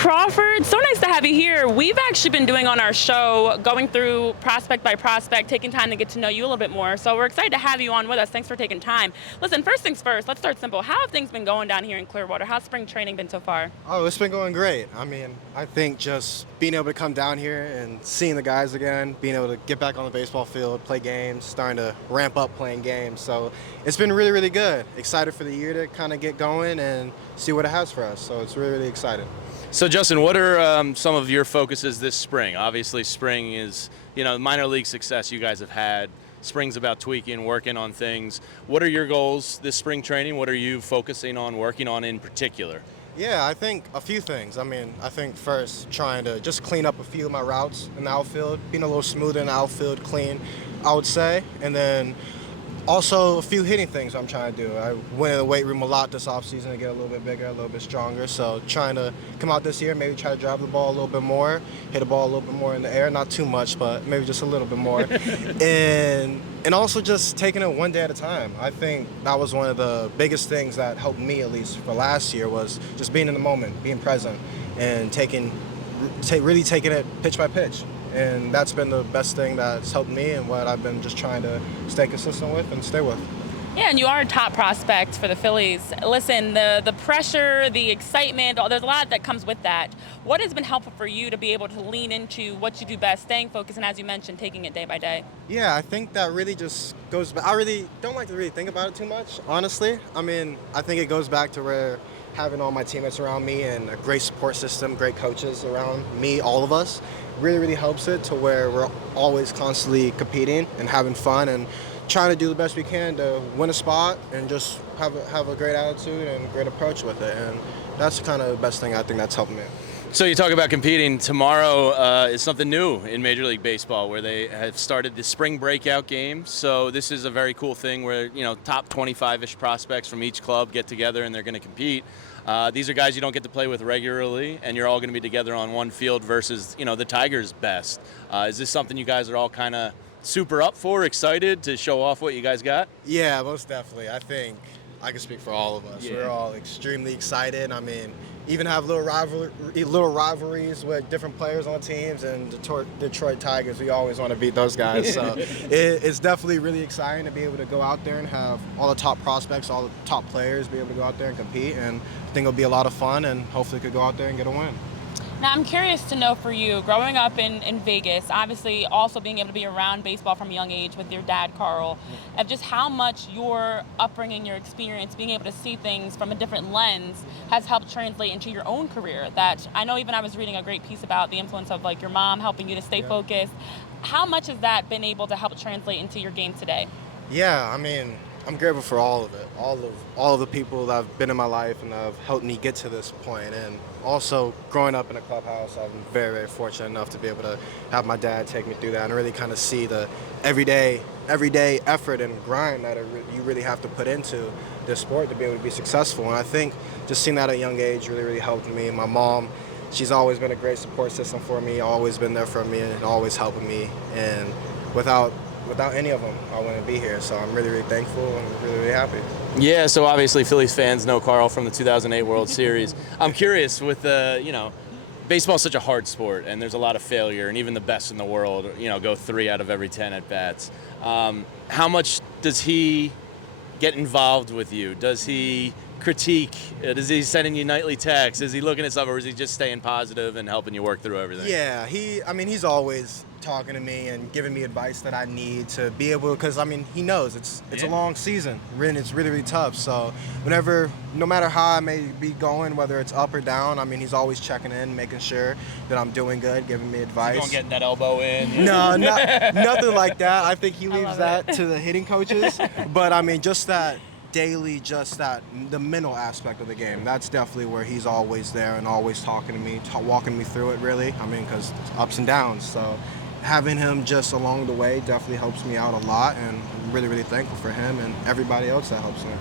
Crawford, so nice to have you here. We've actually been doing on our show, going through prospect by prospect, taking time to get to know you a little bit more. So we're excited to have you on with us. Thanks for taking time. Listen, first things first, let's start simple. How have things been going down here in Clearwater? How's spring training been so far? Oh, it's been going great. I think just being able to come down here and seeing the guys again, being able to get back on the baseball field, play games, starting to ramp up playing games. So it's been really, really good. Excited for the year to kind of get going and see what it has for us. So it's really, really exciting. So Justin, what are some of your focuses this spring? Obviously, spring is, minor league success you guys have had. Spring's about tweaking, working on things. What are your goals this spring training? What are you focusing on, working on in particular? Yeah, I think a few things. I think first trying to just clean up a few of my routes in the outfield, being a little smoother in the outfield, clean, I would say. And then also a few hitting things I'm trying to do. I went in the weight room a lot this offseason to get a little bit bigger, a little bit stronger. So trying to come out this year, maybe try to drive the ball a little bit more, hit the ball a little bit more in the air, not too much, but maybe just a little bit more. and also just taking it one day at a time. I think that was one of the biggest things that helped me, at least for last year, was just being in the moment, being present, and really taking it pitch by pitch. And that's been the best thing that's helped me and what I've been just trying to stay consistent with and stay with. Yeah, and you are a top prospect for the Phillies. Listen, the pressure, the excitement, there's a lot that comes with that. What has been helpful for you to be able to lean into what you do best, staying focused, and as you mentioned, taking it day by day? Yeah, I think that really just goes back. I really don't like to really think about it too much, honestly. I think it goes back to where having all my teammates around me and a great support system, great coaches around me, all of us, really, really helps it to where we're always constantly competing and having fun and trying to do the best we can to win a spot and just have a great attitude and great approach with it. And that's kind of the best thing I think that's helped me. So you talk about competing. Tomorrow is something new in Major League Baseball where they have started the spring breakout game. So this is a very cool thing where, top 25-ish prospects from each club get together and they're going to compete. These are guys you don't get to play with regularly, and you're all going to be together on one field versus, the Tigers' best. Is this something you guys are all kind of super up for, excited to show off what you guys got? Yeah, most definitely. I think I can speak for all of us. Yeah. We're all extremely excited. Even have little rivalries with different players on teams, and Detroit Tigers, we always want to beat those guys. So it's definitely really exciting to be able to go out there and have all the top prospects, all the top players be able to go out there and compete. And I think it'll be a lot of fun, and hopefully could go out there and get a win. Now, I'm curious to know for you, growing up in Vegas, obviously also being able to be around baseball from a young age with your dad, Carl, of just how much your upbringing, your experience, being able to see things from a different lens has helped translate into your own career. That I know even I was reading a great piece about the influence of your mom helping you to stay focused. How much has that been able to help translate into your game today? Yeah, I'm grateful for all of it, all of the people that have been in my life and that have helped me get to this point. And also growing up in a clubhouse, I'm very, very fortunate enough to be able to have my dad take me through that and really kind of see the everyday effort and grind that you really have to put into this sport to be able to be successful. And I think just seeing that at a young age really, really helped me. My mom, she's always been a great support system for me, always been there for me and always helping me. And without any of them, I wouldn't be here. So I'm really, really thankful and really, really happy. Yeah, so obviously Phillies fans know Carl from the 2008 World Series. I'm curious with baseball's such a hard sport and there's a lot of failure, and even the best in the world, go 3 out of every 10 at bats. How much does he get involved with you? Does he critique? Does he sending you nightly texts? Is he looking at something, or is he just staying positive and helping you work through everything? Yeah, he's always talking to me and giving me advice that I need to be able, because he knows it's a long season, and it's really, really tough. So no matter how I may be going, whether it's up or down, he's always checking in, making sure that I'm doing good, giving me advice. You don't get that elbow in? No, nothing like that. I think he leaves that to the hitting coaches. But just that daily, the mental aspect of the game, that's definitely where he's always there and always talking to me, walking me through it, really. because it's ups and downs. So having him just along the way definitely helps me out a lot, and I'm really, really thankful for him and everybody else that helps me.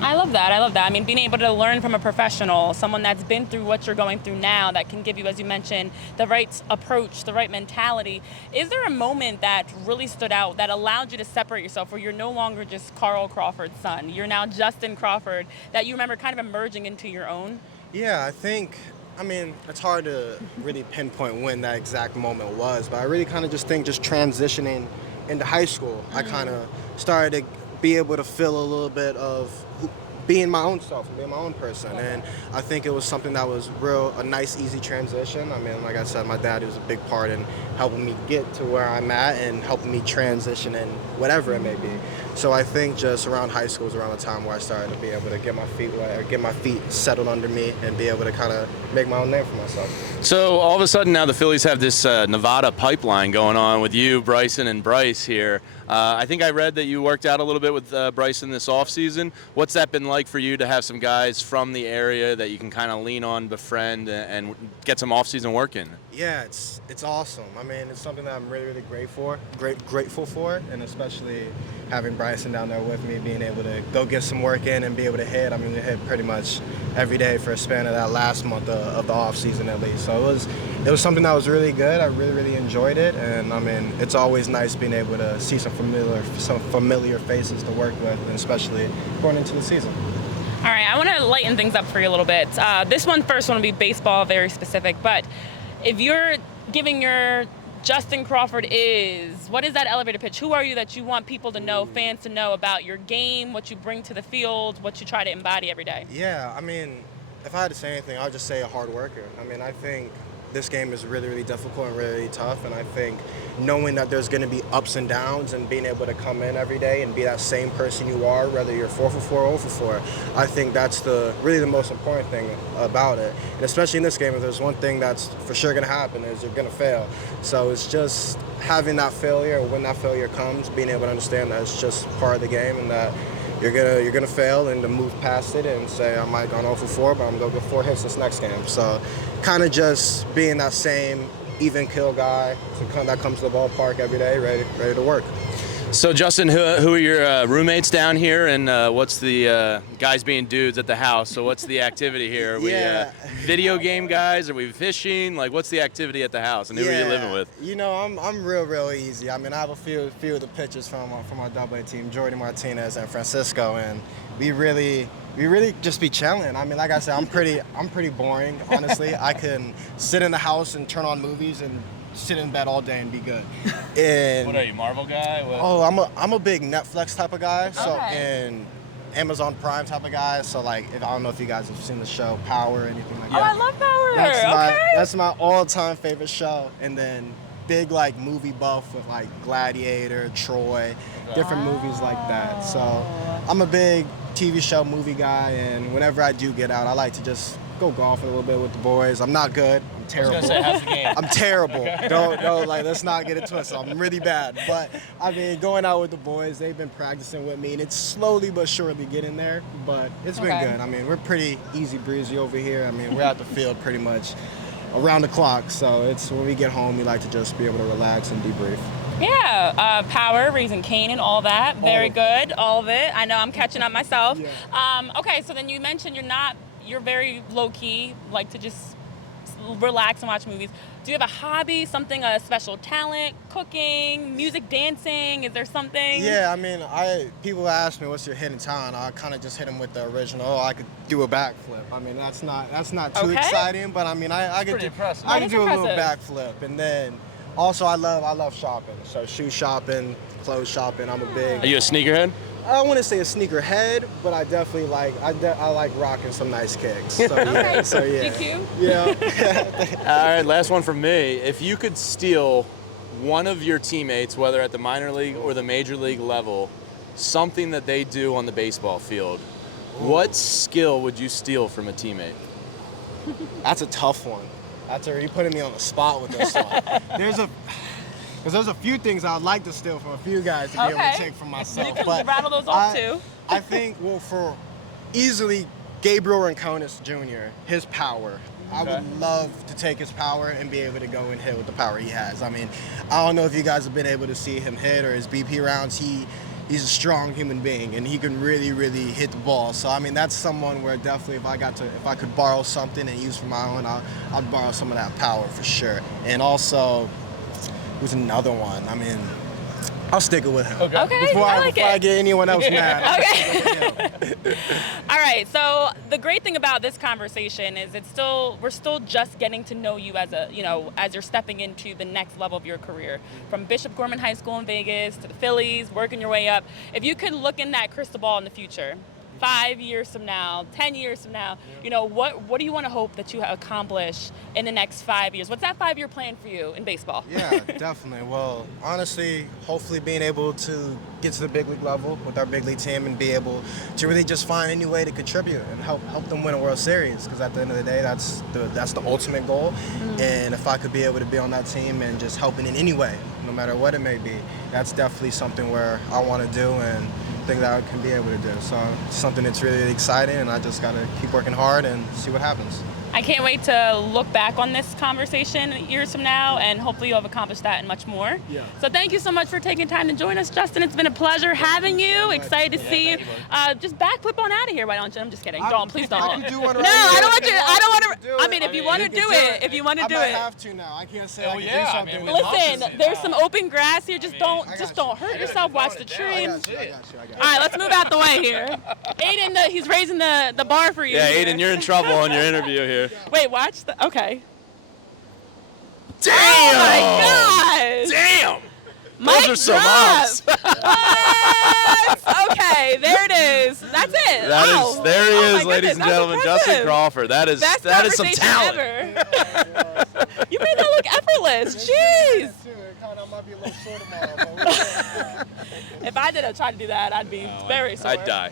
I love that. Being able to learn from a professional, someone that's been through what you're going through now, that can give you, as you mentioned, the right approach, the right mentality. Is there a moment that really stood out that allowed you to separate yourself, where you're no longer just Carl Crawford's son, you're now Justin Crawford, that you remember kind of emerging into your own? Yeah, I think I mean, it's hard to really pinpoint when that exact moment was, but I really kind of just think just transitioning into high school, I kind of started to be able to feel a little bit of being my own self, being my own person, and I think it was something that was a nice, easy transition. I mean, like I said, my dad was a big part in helping me get to where I'm at and helping me transition in whatever it may be. So I think just around high school was around the time where I started to be able to get my feet wet, or get my feet settled under me, and be able to kind of make my own name for myself. So all of a sudden now the Phillies have this Nevada pipeline going on with you, Bryson, and Bryce here. I think I read that you worked out a little bit with Bryson this offseason. What's that been like for you to have some guys from the area that you can kind of lean on, befriend, and get some offseason work in? Yeah, it's awesome. I mean, it's something that I'm really, really grateful for, and especially having Bryson down there with me, being able to go get some work in and be able to hit. I mean, we hit pretty much every day for a span of that last month of the off season at least. So it was something that was really good. I really, really enjoyed it, and I mean, it's always nice being able to see some familiar faces to work with, and especially going into the season. All right, I want to lighten things up for you a little bit. This one first want to be baseball, very specific, but if you're giving your Justin Crawford what is that elevator pitch? Who are you that you want people to know, fans to know about your game, what you bring to the field, what you try to embody every day? Yeah, I mean, if I had to say anything, I would just say a hard worker. I mean, I think this game is really, really difficult and really, really tough, and I think knowing that there's going to be ups and downs and being able to come in every day and be that same person you are, whether you're 4 for 4 or 0 for 4, I think that's really the most important thing about it. And especially in this game, if there's one thing that's for sure going to happen is you're going to fail. So it's just having that failure, when that failure comes, being able to understand that it's just part of the game and that you're gonna fail, and to move past it and say, I might have gone 0 for 4, but I'm gonna go get 4 hits this next game. So kind of just being that same even kill guy that comes to the ballpark every day, ready to work. So Justin, who are your roommates down here, and what's the guys being dudes at the house? So what's the activity here? Are we video game guys? Are we fishing? Like, what's the activity at the house, and who are you living with? You know, I'm real easy. I mean, I have a few of the pitchers from our AA team, Jordy Martinez and Francisco, and we really just be chilling. I mean, like I said, I'm pretty boring, honestly. I can sit in the house and turn on movies and sit in bed all day and be good. And What are you, Marvel guy? What? Oh, I'm a big Netflix type of guy. So and Amazon Prime type of guy. So like, I don't know if you guys have seen the show Power or anything like that. Oh, I love Power. That's my all-time favorite show. And then big like movie buff with like Gladiator, Troy, different movies like that. So I'm a big TV show movie guy, and whenever I do get out, I like to just go golfing a little bit with the boys. I'm not good. I'm terrible. I was gonna say, how's the game? I'm terrible. Don't like, let's not get it twisted. I'm really bad. But I mean, going out with the boys, they've been practicing with me, and it's slowly but surely getting there. But it's been good. I mean, we're pretty easy breezy over here. I mean, we're at the field pretty much around the clock. So it's when we get home, we like to just be able to relax and debrief. Yeah, Power, Raising Kanan, all that. Very good, all of it. I know I'm catching up myself. Yeah. Okay, so then you mentioned you're very low-key, like to just relax and watch movies. Do you have a hobby, a special talent, cooking, music, dancing? Is there something? Yeah, I mean, people ask me what's your hidden talent. I kind of just hit them with the original. Oh, I could do a backflip. I mean, that's not too exciting, but I mean, I could do a little backflip. And then also I love shopping. So shoe shopping, clothes shopping. I'm a big. Are you a sneakerhead? I wouldn't say a sneakerhead, but I definitely I like rocking some nice kicks. So, yeah. So yeah. GQ? Yeah. All right, last one from me. If you could steal one of your teammates, whether at the minor league or the major league level, something that they do on the baseball field, what skill would you steal from a teammate? That's a tough one. That's already putting me on the spot with this one. Because there's a few things I'd like to steal from a few guys to be able to take from myself. You can but rattle those off too. I think, well, for easily Gabriel Rincones Jr., his power. I would love to take his power and be able to go and hit with the power he has. I mean, I don't know if you guys have been able to see him hit or his BP rounds. He's a strong human being, and he can really, really hit the ball. So, I mean, that's someone where definitely if I could borrow something and use for my own, I'd borrow some of that power for sure. And also, who's another one? I mean, I'll stick it with him. Okay, Before I like I it. get anyone else mad. Okay. All right. So the great thing about this conversation is we're still just getting to know you as as you're stepping into the next level of your career, from Bishop Gorman High School in Vegas to the Phillies, working your way up. If you could look in that crystal ball in the future, 5 years from now, 10 years from now, what do you want to hope that you accomplish in the next 5 years? What's that 5-year plan for you in baseball? Yeah, definitely. Well, honestly, hopefully being able to get to the big league level with our big league team and be able to really just find any way to contribute and help them win a World Series. Because at the end of the day, that's the ultimate goal. And if I could be able to be on that team and just helping in any way, no matter what it may be, that's definitely something where I want to do and think that I can be able to do. So it's something that's really, really exciting, and I just got to keep working hard and see what happens. I can't wait to look back on this conversation years from now, and hopefully you'll have accomplished that and much more. Yeah. So thank you so much for taking time to join us, Justin. It's been a pleasure having you. Excited to see you. Just backflip on out of here, why don't you? I'm just kidding. Please don't. I can do one right No, I here. don't want you. I don't want to. do I it. mean, if you I want to mean, do you can it, do it. if you want to do I might it. have to now. I can't say I can yeah, do I something. mean, Listen, there's some open grass here. Just don't hurt yourself. Watch the I tree. got you. All right, let's move out the way here. Aiden, he's raising the bar for you. Yeah, here. Aiden, you're in trouble on your interview here. Wait, watch the. Okay. Damn! Oh my gosh! Damn! Mic Those are some drop. ups. What? Okay, there it is. That's it. Wow. There he Oh is, my ladies goodness, and that's gentlemen. impressive. Justin Crawford. That is Best some conversation talent. ever. You made that look effortless. Jeez. I might be a little sore tomorrow. If I did try to do that, I'd be very sore. I'd die.